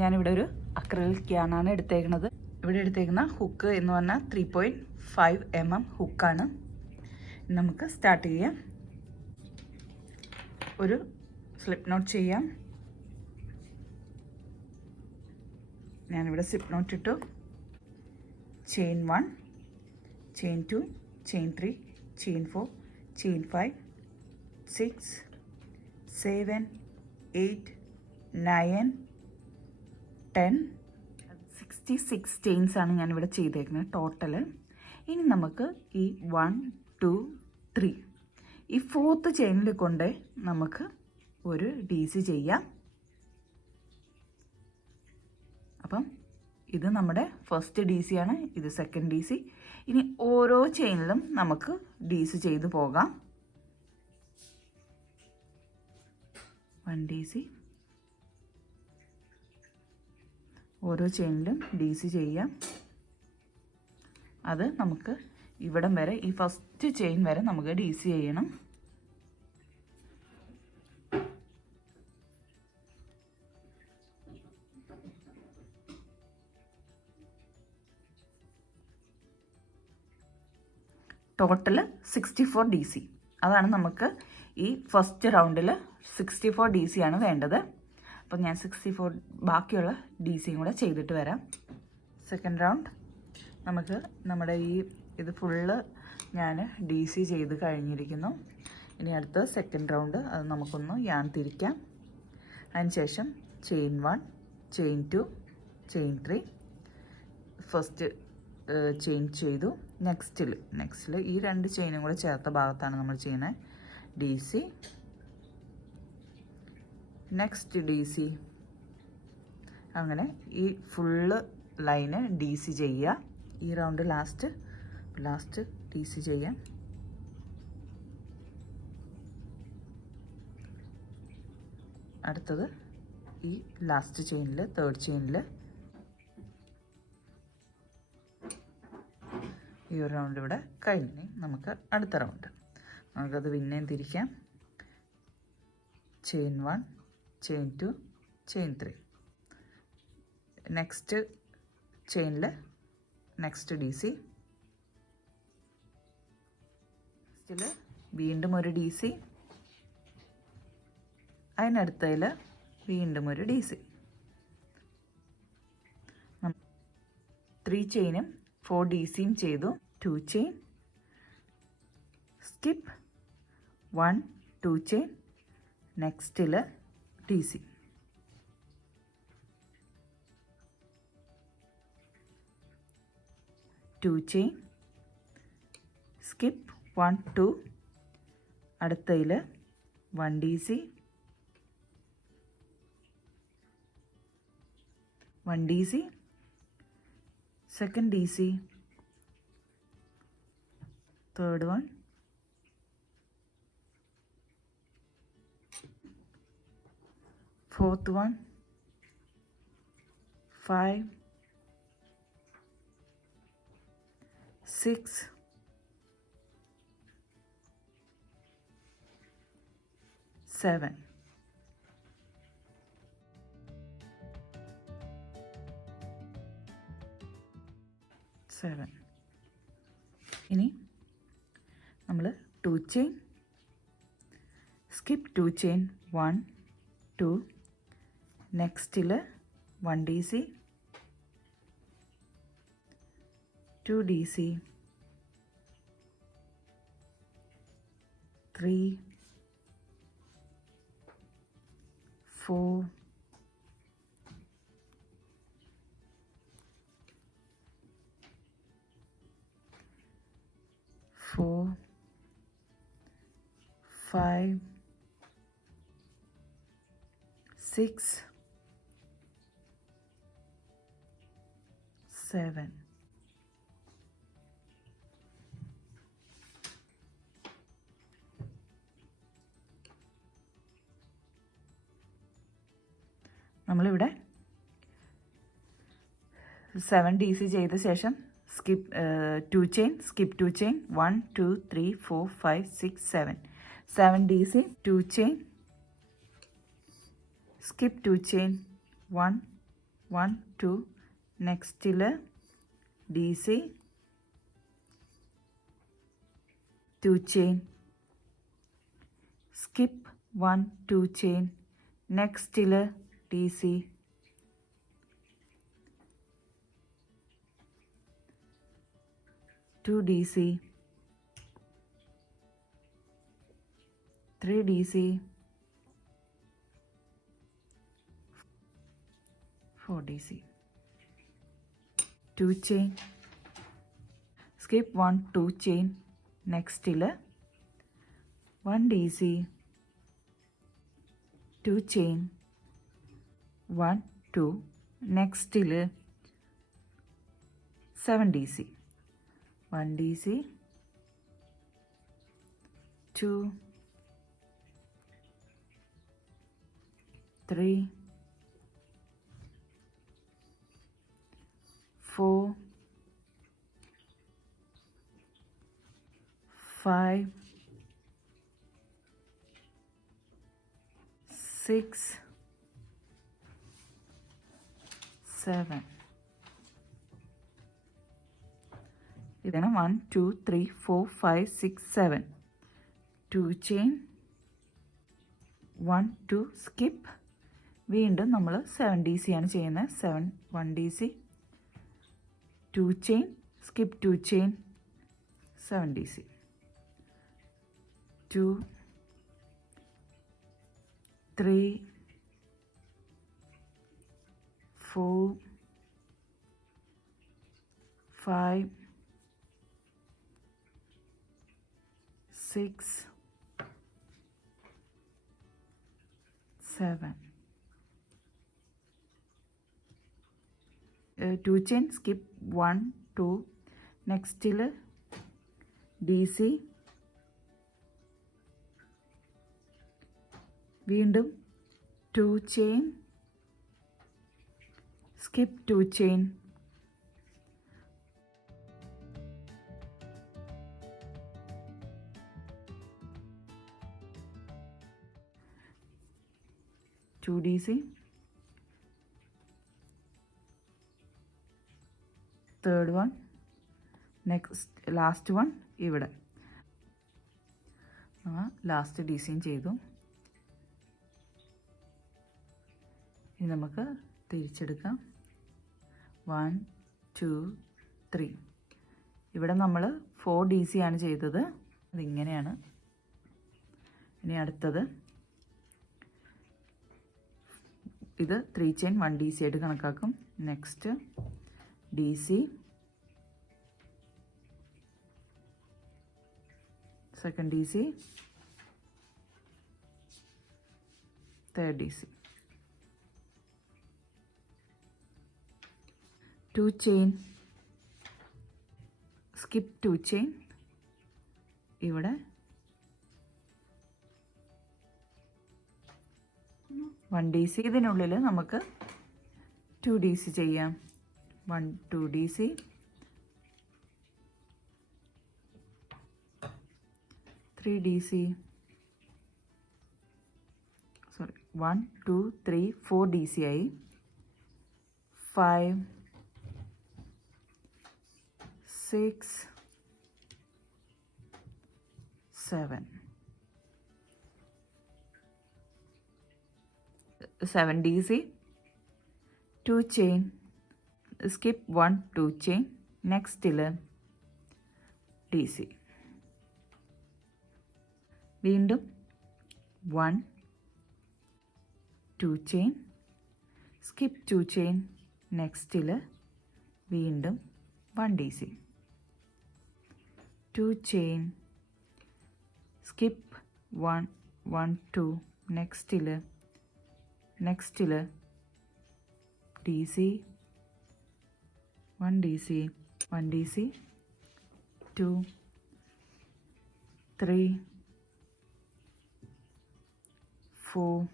ഞാനിവിടെ ഒരു അക്രിലിക് യാർണാണ് എടുത്തേക്കുന്നത്. ഇവിടെ എടുത്തേക്കുന്ന ഹുക്ക് എന്ന് പറഞ്ഞാൽ 3.5 mm ഹുക്കാണ്. നമുക്ക് സ്റ്റാർട്ട് ചെയ്യാം. ഒരു സ്ലിപ്പ് നോട്ട് ചെയ്യാം. ഞാനിവിടെ സ്ലിപ്പ് നോട്ട് ഇട്ടു. Chain 1, chain 2, chain 3, chain 4, chain 5, 6, 7, 8, 9, 10, 66 chains ആണ് ഞാനിവിടെ ചെയ്തേക്കുന്നത് ടോട്ടൽ. ഇനി നമുക്ക് ഈ 1, 2, 3 ഈ 4th ചെയിനിൽ കൊണ്ട് നമുക്ക് ഒരു DC ചെയ്യാം. അപ്പം ഇത് നമ്മുടെ ഫസ്റ്റ് DC ആണ്, ഇത് സെക്കൻഡ് DC. ഇനി ഓരോ ചെയിനിലും നമുക്ക് DC ചെയ്തു പോകാം. 1 DC, ഓരോ ചെയിനിലും DC ചെയ്യാം. അത് നമുക്ക് ഇവിടം വരെ, ഈ ഫസ്റ്റ് ചെയിൻ വരെ നമുക്ക് DC ചെയ്യണം. Total 64 DC. അതാണ് നമുക്ക് ഈ ഫസ്റ്റ് റൗണ്ടിൽ 64 DC ആണ് വേണ്ടത്. അപ്പം ഞാൻ 64 ബാക്കിയുള്ള DCയും കൂടെ ചെയ്തിട്ട് വരാം. സെക്കൻഡ് റൗണ്ട് നമുക്ക് നമ്മുടെ ഇത് ഫുള്ള് ഞാൻ DC ചെയ്ത് കഴിഞ്ഞിരിക്കുന്നു. ഇനി അടുത്ത സെക്കൻഡ് റൗണ്ട്, അത് നമുക്കൊന്ന് യാൺ തിരിക്കാം. അതിനുശേഷം chain 1, chain 2, chain 3 first chain ചെയ്തു. നെക്സ്റ്റിൽ ഈ 2 ചെയിനും കൂടെ ചേർത്ത ഭാഗത്താണ് നമ്മൾ ചെയ്യുന്നത് DC. Next DC. അങ്ങനെ ഈ ഫുള്ള് ലൈന് DC ചെയ്യുക. ഈ റൗണ്ട് ലാസ്റ്റ് DC ചെയ്യാം. അടുത്തത് ഈ ലാസ്റ്റ് ചെയിനിൽ, തേർഡ് ചെയിനിൽ ഈ ഒരു റൗണ്ട് ഇവിടെ കഴിഞ്ഞ് നമുക്ക് അടുത്ത റൗണ്ട് നമുക്കത് പിന്നെയും തിരിക്കാം. ചെയിൻ 1, ചെയിൻ 2, ചെയിൻ 3 നെക്സ്റ്റ് ചെയിനിൽ നെക്സ്റ്റ് DC. നെക്സ്റ്റിൽ വീണ്ടും ഒരു DC. അതിനടുത്തതിൽ വീണ്ടും ഒരു DC. 3 ചെയിനും 4 DCയും ചെയ്തു. 2 ചെയിൻ, സ്കിപ്പ് 1, 2 ചെയിൻ, നെക്സ്റ്റിൽ DC. 2 ചെയിൻ, സ്കിപ്പ് 1, 2, അടുത്തതിൽ 1 DC, 1 DC, second DC, third one, fourth one, 5, 6, 7. ഇനി നമ്മൾ 2 chain, skip 2 chain, 1, 2, നെക്സ്റ്റിൽ 1 DC, 2 DC, 3, 4, 5, 6, 7. നമ്മളിവിടെ 7 DC ചെയ്ത ശേഷം skip 2 chain, skip 2 chain, 1, 2, 3, 4, 5, 6, 7. 7 DC, 2 chain, skip 2 chain, 1, 1 2 നെക്സ്റ്റിൽ D C 2 chain skip 1 2 chain നെക്സ്റ്റിൽ D C 2 DC 3 DC 4 DC 2 chain skip 1 2 chain next till 1 DC 2 chain 1 2 next till 7 DC 1 DC 2 3 4 5 6 7 ഇതാണ് 1 2 3 4 5 6 7 2 chain 1 2 skip വീണ്ടും നമ്മൾ 7 D C ആണ് ചെയ്യുന്നത് 7 1 D C 2 chain skip 2 chain 7 D C 2 3 4 5 6 7 2 chain skip 1 2 next till DC വീണ്ടും 2 chain skip 2 chain 2 DC third one next last one ഇവിടെ last D സിയും ചെയ്തു ഇനി നമുക്ക് തിരിച്ചെടുക്കാം 1 2 3 ഇവിടെ നമ്മൾ 4 ഡി സി ആണ് ചെയ്തത് അതിങ്ങനെയാണ് ഇനി അടുത്തത് ഇത് 3 ചെയിൻ 1 ഡി സി ആയിട്ട് കണക്കാക്കും next D C second D C third D C 2 chain skip 2 chain ഇവിടെ 1 ഡി സി ഇതിനുള്ളിൽ നമുക്ക് 2 ഡി സി ചെയ്യാം 1 2 D C 3 D C sorry 1 2 3 4 D C ആയി 5 6 7 7 DC 2 chain skip 1 2 chain next till DC വീണ്ടും 1 2 chain skip 2 chain next till വീണ്ടും 1 DC 2 chain skip 1 1 2 next till DC 1 DC 1 DC 2 3 4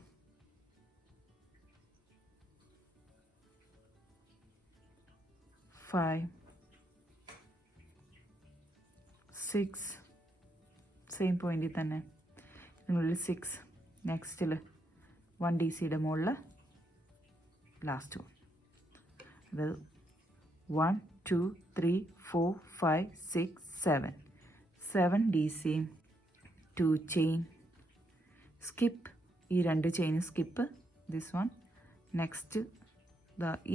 5 6 same പോയിന്റിൽ തന്നെ ഇതിനുള്ളിൽ 6 നെക്സ്റ്റിൽ 1 D സിയുടെ മുകളിൽ last one ഇത് 1 2 3 4 5 6 7 DC, 2 chain, skip, ഈ 2 chain skip, this one. Next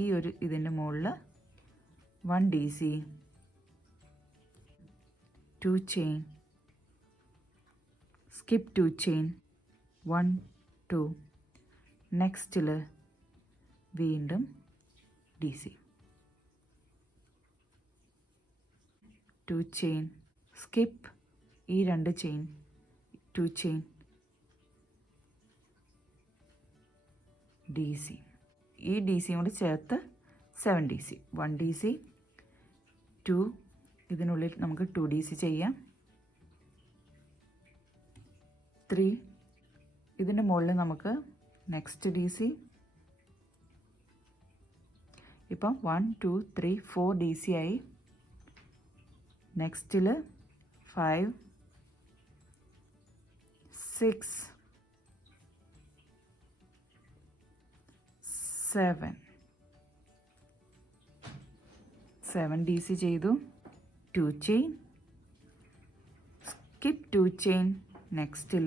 ഈ ഒരു ഇതിൻ്റെ മുകളിൽ 1 DC, 2 chain, skip 2 chain, 1 2, നെക്സ്റ്റിൽ വീണ്ടും DC, 2 chain, skip, ഈ 2 ചെയിൻ, 2 chain, DC, ഈ DC കൂടി ചേർത്ത് 7 DC, 1 DC, 2, ഇതിനുള്ളിൽ നമുക്ക് 2 DC ചെയ്യാം, 3, ഇതിൻ്റെ മുകളിൽ നമുക്ക് നെക്സ്റ്റ് DC. ഇപ്പം 1 2 3 4 DC ആയി. നെക്സ്റ്റിൽ 5 6 7 DC ചെയ്തു. 2 ചെയിൻ, സ്കിപ്പ് 2 ചെയിൻ, നെക്സ്റ്റിൽ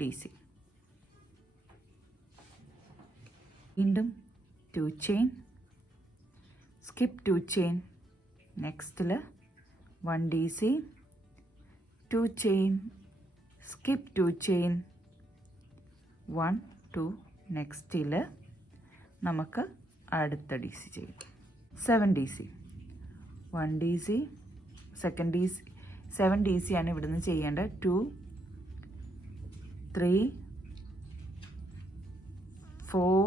DC, വീണ്ടും 2 ചെയിൻ, സ്കിപ്പ് 2 ചെയിൻ, നെക്സ്റ്റിൽ 1 DC, 2 ചെയിൻ, സ്കിപ്പ് 2 ചെയിൻ, 1 2, നെക്സ്റ്റിൽ നമുക്ക് അടുത്ത DC ചെയ്യും. 7 DC, 1 DC, second DC, 7 DC ആണ് ഇവിടുന്ന് ചെയ്യേണ്ടത്. 2 3 4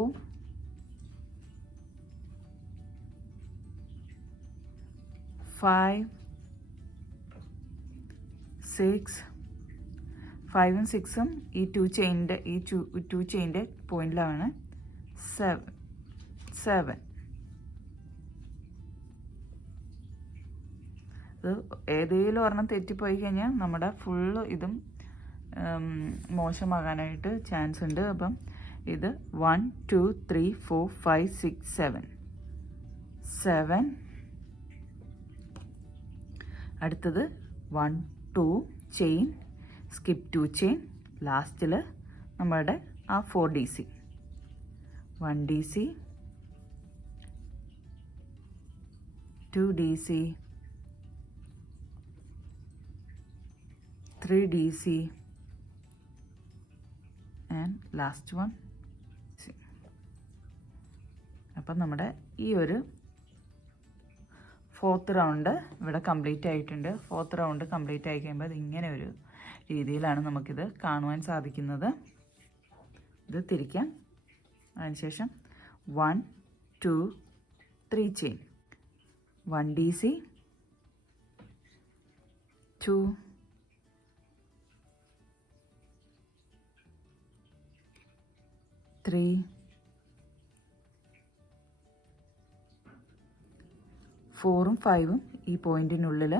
5 6, 5ഉം 6ഉം ഈ 2 ചെയിൻ്റെ ഈ 2 ചെയിൻ്റെ പോയിന്റിലാണ്. 7 ഇത് ഏതെങ്കിലും ഒരെണ്ണം തെറ്റിപ്പോയി കഴിഞ്ഞാൽ നമ്മുടെ ഫുള്ള് ഇതും മോശമാകാനായിട്ട് ചാൻസ് ഉണ്ട്. അപ്പം ഇത് 1 2 3 4 5 6 7. അടുത്തത് 1 2 ചെയിൻ, സ്കിപ്പ് 2 ചെയിൻ, ലാസ്റ്റിൽ നമ്മളുടെ ആ 4 DC, 1 DC, 2 DC, 3 DC, and last one. അപ്പം നമ്മുടെ ഈ ഒരു 4th റൗണ്ട് ഇവിടെ കംപ്ലീറ്റ് ആയിട്ടുണ്ട്. 4th റൗണ്ട് കംപ്ലീറ്റ് ആയി കഴിയുമ്പോൾ ഇത് ഇങ്ങനെ ഒരു രീതിയിലാണ് നമുക്കിത് കാണുവാൻ സാധിക്കുന്നത്. ഇത് തിരിക്കാം. അതിനുശേഷം 1 2 3 ചെയിൻ, 1 DC, 2 3 4ഉം 5ഉം ഈ പോയിന്റിനുള്ളിൽ,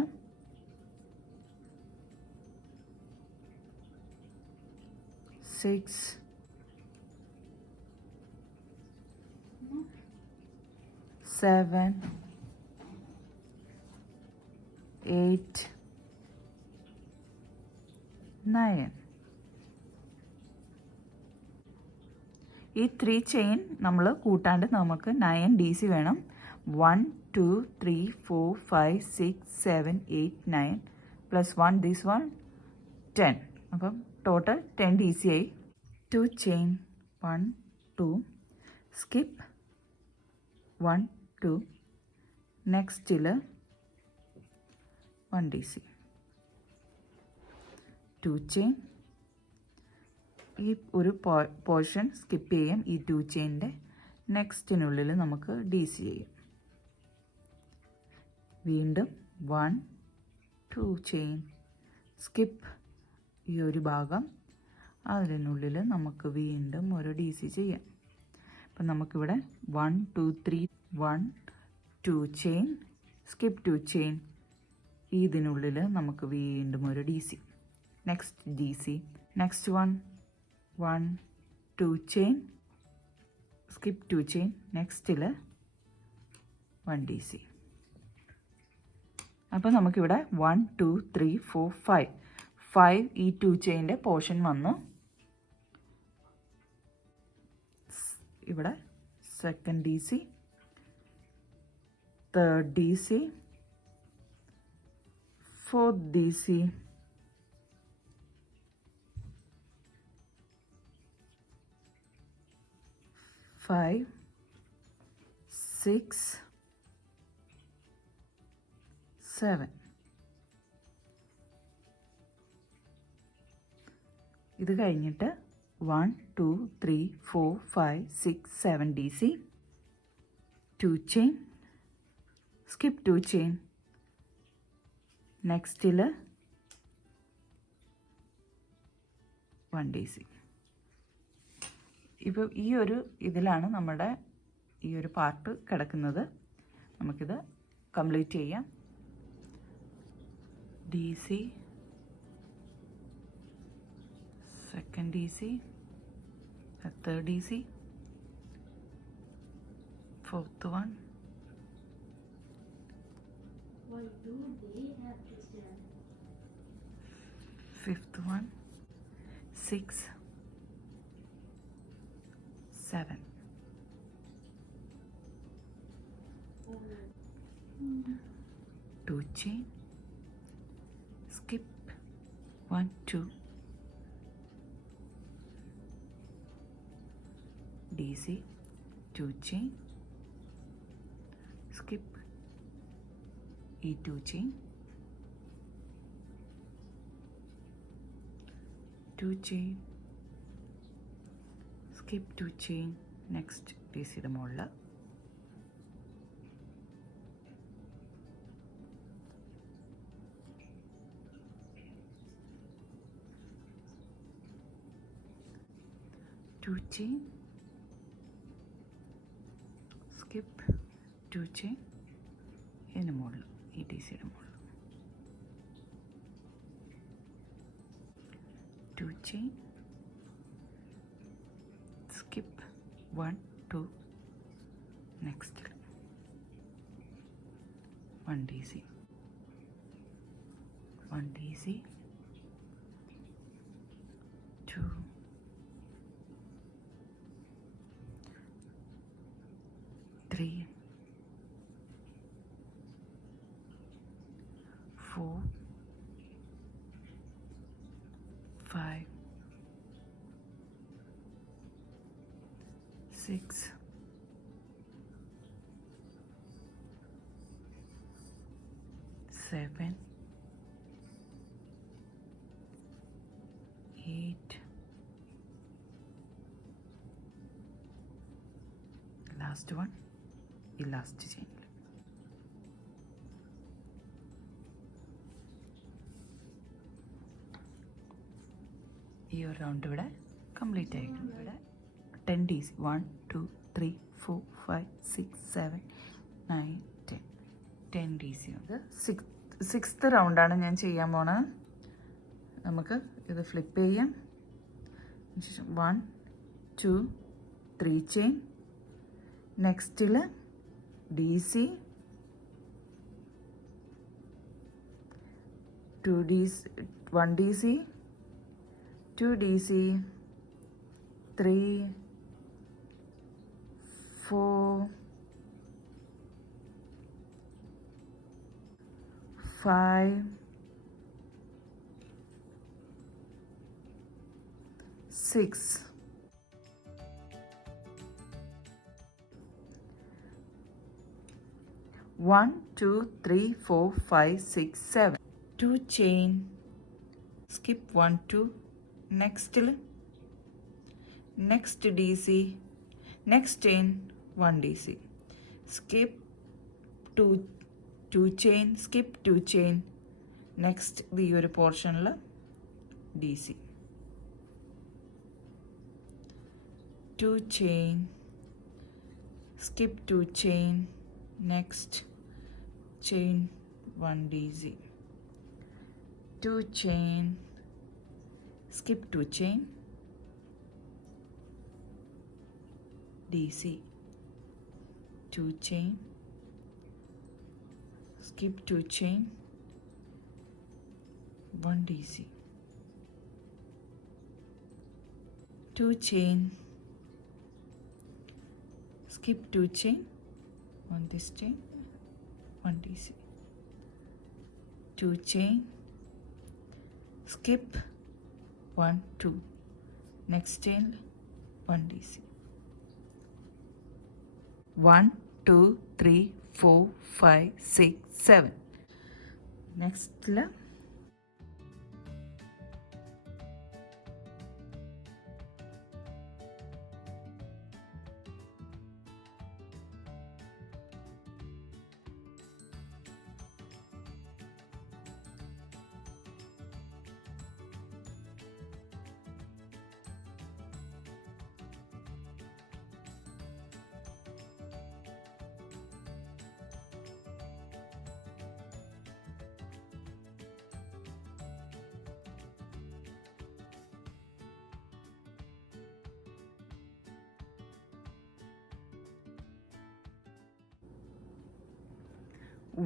6 7 8 9. ഈ 3 ചെയിൻ നമ്മൾ കൂട്ടാണ്ട് നമുക്ക് 9 DC വേണം. 1 2 3 4 5 6 7 8 9 പ്ലസ് 1 ദിസ് വൺ 10. അപ്പം ടോട്ടൽ 10 DC ആയി. 2 ചെയിൻ, 1 2, സ്കിപ്പ് 1 2, നെക്സ്റ്റിൽ 1 DC, 2 ചെയിൻ, ഈ ഒരു പോർഷൻ സ്കിപ്പ് ചെയ്യാം. ഈ 2 ചെയിൻ്റെ നെക്സ്റ്റിനുള്ളിൽ നമുക്ക് DC ചെയ്യാം. വീണ്ടും 1 2 ചെയിൻ, സ്കിപ്പ് ഈ ഒരു ഭാഗം, അതിനുള്ളിൽ നമുക്ക് വീണ്ടും ഒരു DC ചെയ്യാം. അപ്പം നമുക്കിവിടെ 1 2 3 1 2 ചെയിൻ, സ്കിപ്പ് 2 ചെയിൻ, ഇതിനുള്ളിൽ നമുക്ക് വീണ്ടും ഒരു DC, next DC, next 1 2 chain, skip 2 chain, നെക്സ്റ്റിൽ 1 DC. അപ്പോൾ നമുക്കിവിടെ 1 2 3 4 5 ഈ 2 ചെയിൻ്റെ പോർഷൻ വന്നു. ഇവിടെ second DC, third DC, fourth DC, five 6 7. ഇത് കഴിഞ്ഞിട്ട് 1 2 3 4 5 6 7 DC, 2 chain, skip 2 chain, നെക്സ്റ്റിൽ 1 DC. ഇപ്പോൾ ഈ ഒരു ഇതിലാണ് നമ്മുടെ ഈ ഒരു പാർട്ട് കിടക്കുന്നത്. നമുക്കിത് കംപ്ലീറ്റ് ചെയ്യാം. DC, second DC, a third DC, fourth one. Why do they have to stand? Fifth one, 6 7. Two chain, skip 1 2, DC, 2 chain, skip E 2 chain, 2 chain, skip 2 chain, next DC യുടെ മുകളിൽ 2 chain, skip 2 chain, ഇതിന് മുകളിൽ ഈ DC യുടെ മുകളിൽ 2 chain, skip 1 2, next 1 DC, 1 DC, 2 3 4 5 6 7 8. Last one, the last chain. ഈ ഒരു round ഇവിടെ കംപ്ലീറ്റ് ആയിട്ടുണ്ട്. ഇവിടെ 10 DC, 1 2 3 4 5 6 7 9 10. 10 DC ഉണ്ട്. സിക്സ്ത് റൗണ്ടാണ് ഞാൻ ചെയ്യാൻ പോണത്. നമുക്ക് ഇത് ഫ്ലിപ്പ് ചെയ്യാം. 1 2 3 ചെയിൻ, നെക്സ്റ്റിൽ DC, 2 DC, 1 DC, 2 DC, 3 4 5 6. 1 2 3 4 5 6 7. 2 chain, skip 1 2, next DC, next chain 1 DC, skip 2 chain, skip 2 chain, next ഈ ഒരു പോർഷനിൽ DC, 2 chain, skip 2 chain, next chain 1 DC, 2 chain, skip 2 chain, DC, 2 chain, skip 2 chain, 1 DC, 2 chain, skip 2 chain on this chain, 1 DC, 2 chain, skip 1 2, next chain 1 DC, 1 2 3 4 5 6 7, next la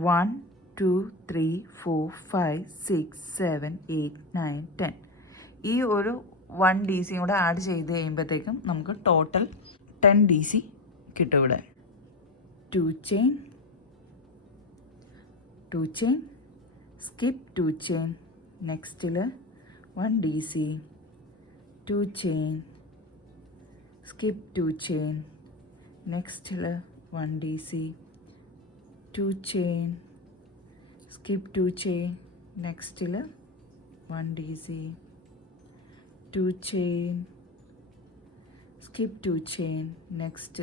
1 2 3 4 5 6 7 8 9 10. ഈ ഒരു 1 D സിയും കൂടെ add ചെയ്ത് കഴിയുമ്പോഴത്തേക്കും നമുക്ക് total 10 D C കിട്ടും ഇവിടെ. 2 chain, 2 chain, skip 2 chain, നെക്സ്റ്റിൽ 1 D C, 2 chain, skip 2 chain, നെക്സ്റ്റിൽ 1 D C, 2 chain, skip 2 chain, next 1 DC, 2 chain, skip 2 chain, next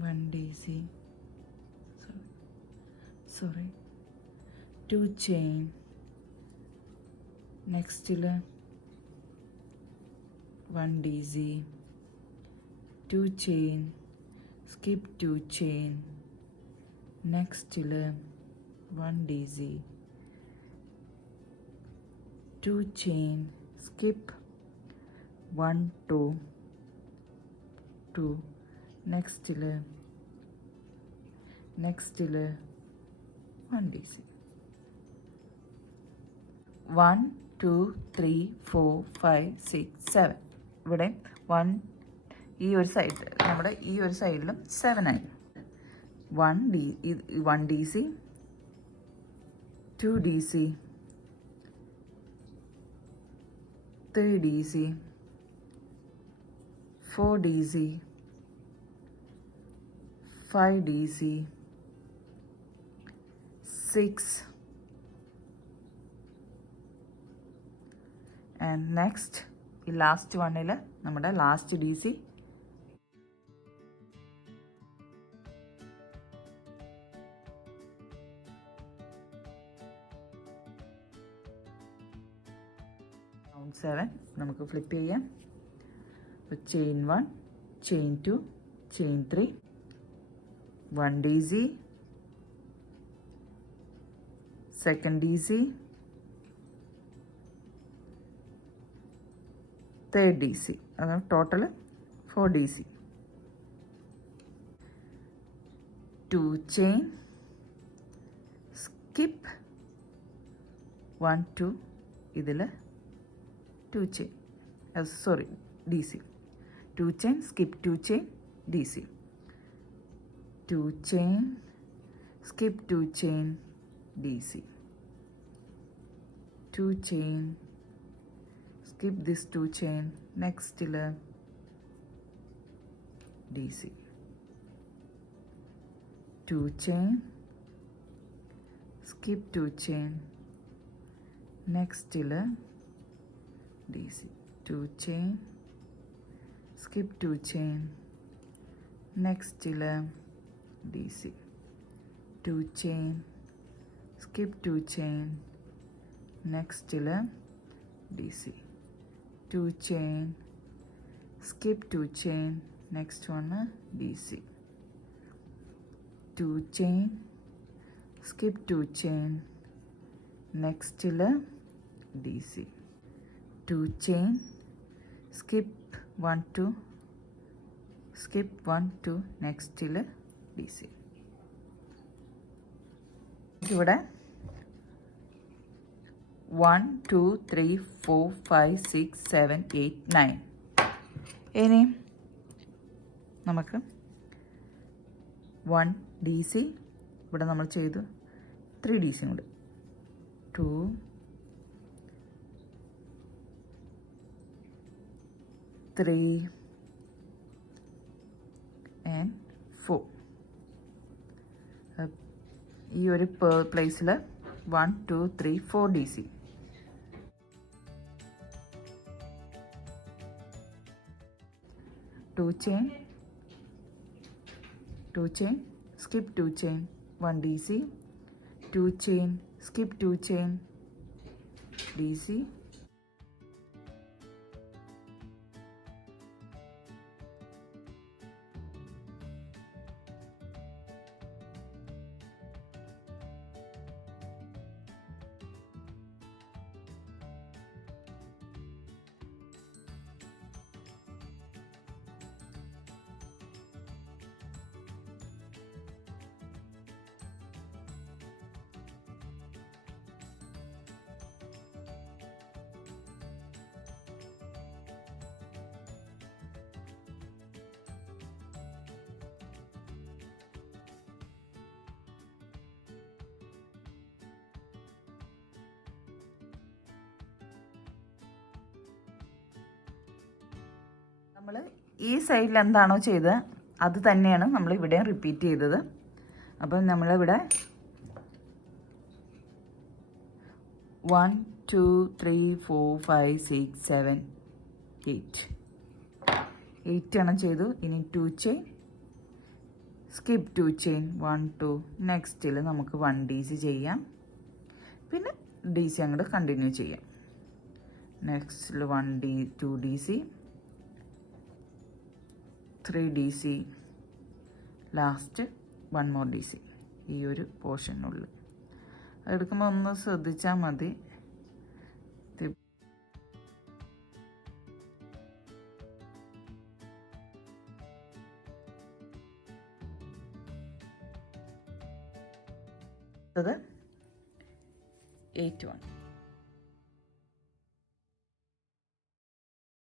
1 DC, sorry, 2 chain, next 1 DC, 2 chain, skip 2 chain, next 1 DC, 2 chain, skip 1 2 2, next 1 DC, 1 2 3 4 5 6 7. ഇവിടെ 1 ഈ ഒരു side നമ്മുടെ ഈ ഒരു സൈഡിലും 7 ആയി. 1 D C, 2 D C, 3 D C, 4 D C, 5 D C, 6, and next ഈ last വണ്ണിൽ നമ്മുടെ ലാസ്റ്റ് ഡി സി, റൗണ്ട് 7 നമുക്ക് ഫ്ലിപ്പ് ചെയ്യാം. Chain 1, chain 2, chain 3, 1 D C, second D C, third D C, അതാണ് total 4 D C, 2 chain, skip 1 2, ഇതിൽ 2 chain, sorry D C, 2 chain, skip 2 chain, D C, 2 chain, skip 2 chain, D C, 2 chain, skip this 2 chain, next DC, 2 chain, skip 2 chain, next DC, 2 chain, skip 2 chain, next DC, 2 chain, skip 2 chain, next DC, 2 chain, skip 2 chain, next one DC, 2 chain, skip 2 chain, next DC, 2 chain, skip 1 2, skip 1 2, next DC. ഇവിടെ 1 2 3 4 5 6 7 8 9. ഇനി നമുക്ക് 1 DC ഇവിടെ നമ്മൾ ചെയ്തു, 3 DC കൂടി, 2 3 and 4. ഈ ഒരു പ്ലേസിൽ 1 2 3 4 DC. Two chain, skip 2 chain, 1 DC, 2 chain, skip 2 chain, DC, നമ്മൾ ഈ സൈഡിൽ എന്താണോ ചെയ്തത് അത് തന്നെയാണ് നമ്മൾ ഇവിടെ റിപ്പീറ്റ് ചെയ്തത്. അപ്പം നമ്മളിവിടെ 1 2 3 4 5 6 7 8 ആണ് ചെയ്തു. ഇനി 2 ചെയിൻ, സ്കിപ്പ് 2 ചെയിൻ, 1 2, നെക്സ്റ്റിൽ നമുക്ക് 1 DC ചെയ്യാം, പിന്നെ DC അങ്ങോട്ട് കണ്ടിന്യൂ ചെയ്യാം. നെക്സ്റ്റിൽ 2 DC, 3 DC, last 1 more DC. ഈ ഒരു പോർഷനുള്ളിൽ എടുക്കുമ്പോൾ ഒന്ന് ശ്രദ്ധിച്ചാൽ മതി. അത് 8 1.